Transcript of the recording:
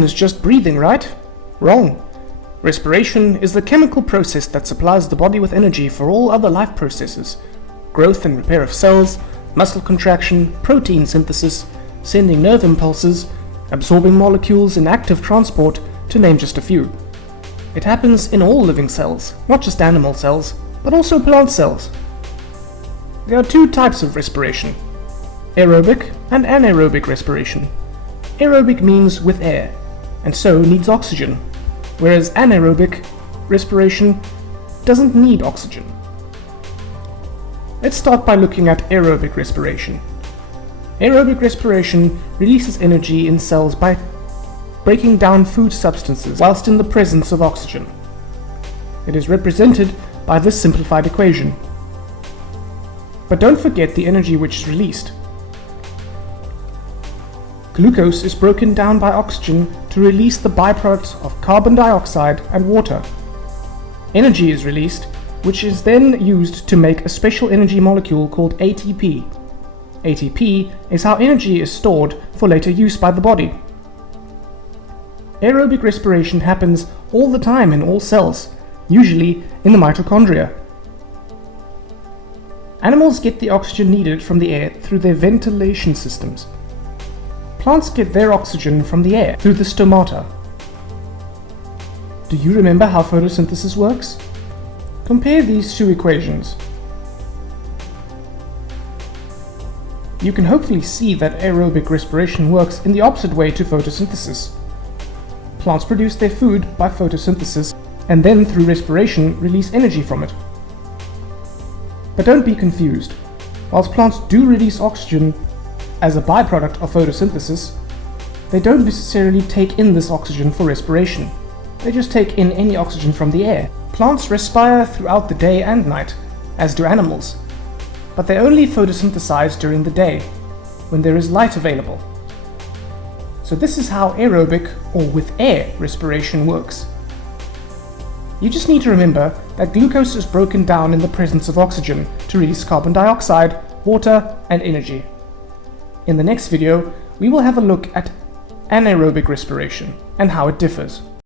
Is just breathing, right? Wrong. Respiration is the chemical process that supplies the body with energy for all other life processes. Growth and repair of cells, muscle contraction, protein synthesis, sending nerve impulses, absorbing molecules and active transport, to name just a few. It happens in all living cells, not just animal cells, but also plant cells. There are two types of respiration: aerobic and anaerobic respiration. Aerobic means with air, and so needs oxygen, whereas anaerobic respiration doesn't need oxygen. Let's start by looking at aerobic respiration. Aerobic respiration releases energy in cells by breaking down food substances whilst in the presence of oxygen. It is represented by this simplified equation. But don't forget the energy which is released. Glucose is broken down by oxygen to release the byproducts of carbon dioxide and water. Energy is released, which is then used to make a special energy molecule called ATP. ATP is how energy is stored for later use by the body. Aerobic respiration happens all the time in all cells, usually in the mitochondria. Animals get the oxygen needed from the air through their ventilation systems. Plants get their oxygen from the air through the stomata. Do you remember how photosynthesis works? Compare these two equations. You can hopefully see that aerobic respiration works in the opposite way to photosynthesis. Plants produce their food by photosynthesis and then through respiration release energy from it. But don't be confused. Whilst plants do release oxygen as a byproduct of photosynthesis, they don't necessarily take in this oxygen for respiration. They just take in any oxygen from the air. Plants respire throughout the day and night, as do animals, but they only photosynthesize during the day, when there is light available. So this is how aerobic, or with air, respiration works. You just need to remember that glucose is broken down in the presence of oxygen to release carbon dioxide, water, and energy. In the next video, we will have a look at anaerobic respiration and how it differs.